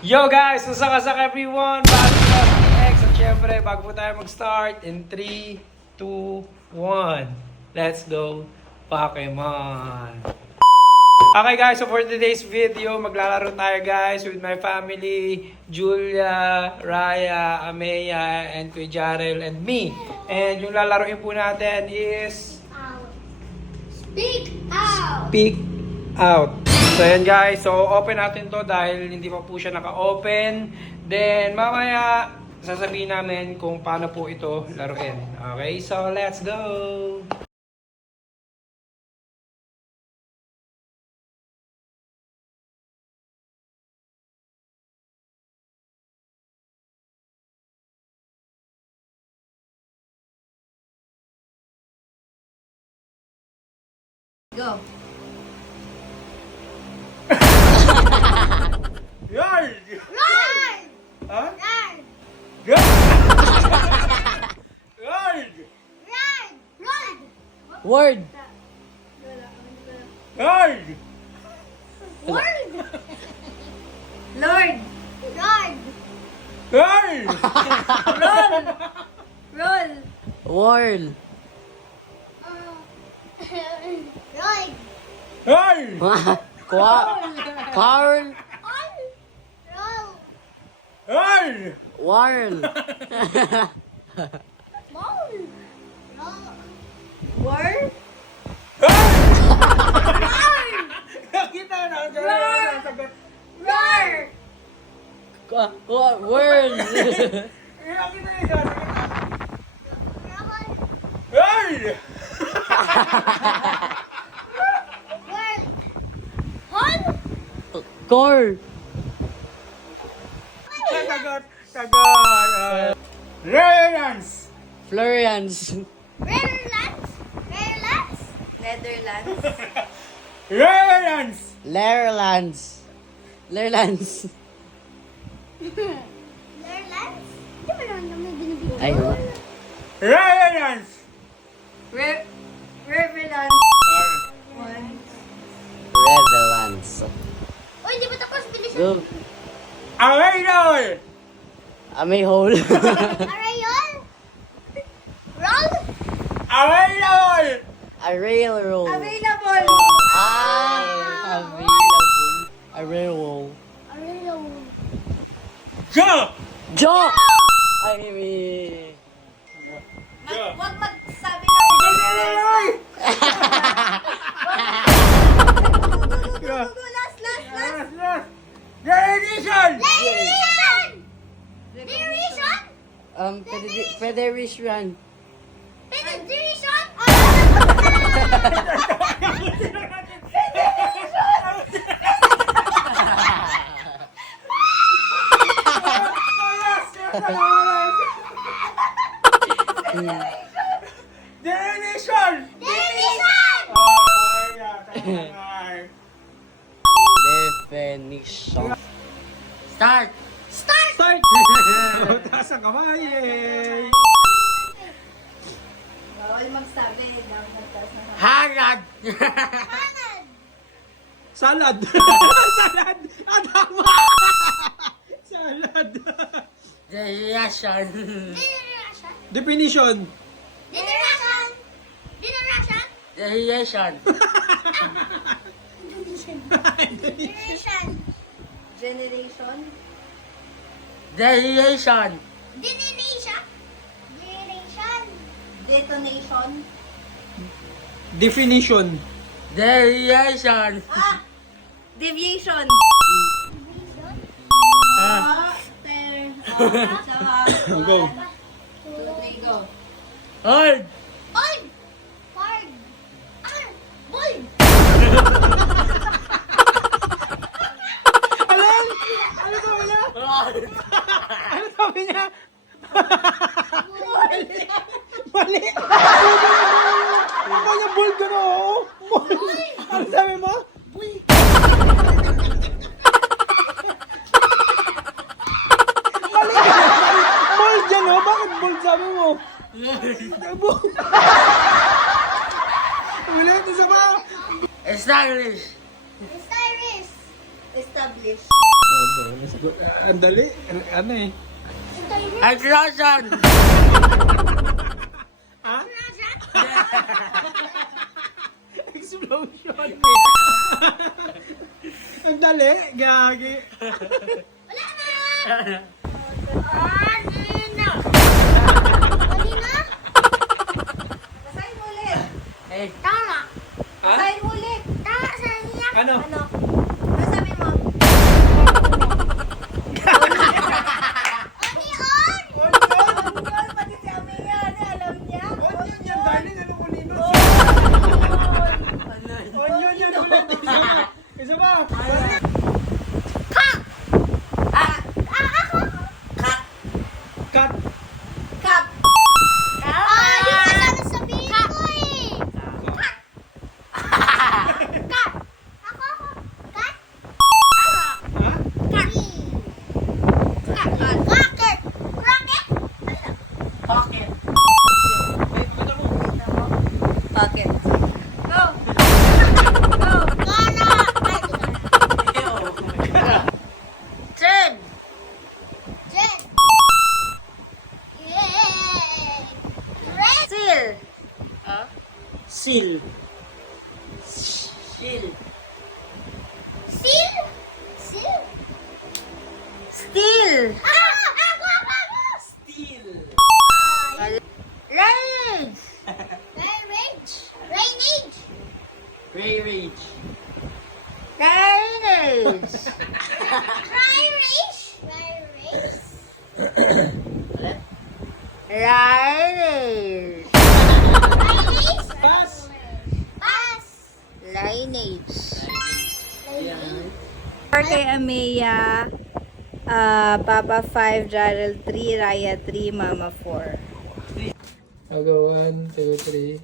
Yo guys! Susak everyone! Bago po si X at syempre bago po tayo mag-start in 3, 2, 1 let's go Pokemon! Okay guys, so for today's video, maglalaro tayo guys with my family, Julia, Raya, Ameya, and Kuya Jarel, and me. And yung lalaroin po natin is... Speak out! Speak out. So yan guys, so open natin to dahil hindi pa po siya naka-open. Then mamaya sasabihin namin kung paano po ito laruin. Okay, so let's go! Go! Yard! Run! Ha? Run! Yard! Yard! Run! Run! Word! Yard! Word! Lord! Lord! Yard! Roll! Roll! World! Lord! Yard! Carl! Roll! Yard! World! Roll! Roll! Word? Nakita na! Roar! Roar! World! Nakita na! Yard! Word! Hon? Core! Sagot! Sagot! Reliance! Florians! Netherlands? Netherlands? Netherlands? Reliance! Lerlands! Lerlands! Netherlands? Di ba naman naman binibigyan? Ay, Reliance! Revelant. One. Revelans. Uy, di ba tapos? Bilisan. Go! Available! Amay hole! Arayol? Roll? Available! A railroad! Available. Available! A railroad! Arayol. Go! Jaw! I mean... Wag magsabi ng last. Derivation! Derivation! Derivation? Federation! Federation? Derivation! Derivation! Definition. Start! Start! Start! Taas ang kamay! Yay! Bawal magsabi. Harad! Hanad! Salad! Salad! Ah, tama! Salad! Definition. Derivation? Definition! Derivation? Derivation? Definition. Derivation? Generation? Definition. Denivation? Generation? Detonation? Definition! Definition. Deviation? Go! Go. Hold! Old! Hard! Bold! Alam! Ano sabi niya? Ano sabi niya? Mali! Ako niya bold ka na, oo! Ano sabi mo? Mali! Bold yan, oh! Bakit bold sabi mo? Bold! Ulit, isa pa! Establish. Establish. Okay, let's go. Ang dali. Ano eh? Explosion! Ha? Explosion. Ang dali. Gagi. Wala na! Mali na! Basahin mo ulit. Eh, Tama! Ha? Basahin mo ulit. Tama sa niya. Ano? Ano? Ano sabi mo? Onion! Onion! Pati si Amia, alam niya. Onion yan, darling. Ano ko nino? Onion yan ulit. Isa ba? Ka! Ako! Cut. Cup! Yun na sana sabihin ko eh. Cut! Ako! Cut! Ha? Cut! Rocket! Rocket! pocket. Pocket. Go! Go! Gana! Train! Jen! Yay! Red! Seal! Seal. Seal. Seal! Seal! Steel! Ako! Steel. Rage! Rainage! Rainage! Rage. Rage. Rainage! Rainage! Lineage. Pass. Pass! Lineage. For kay Amea, Papa 5, Jarrell 3, Raya 3, Mama 4. I'll go 1, 2, 3.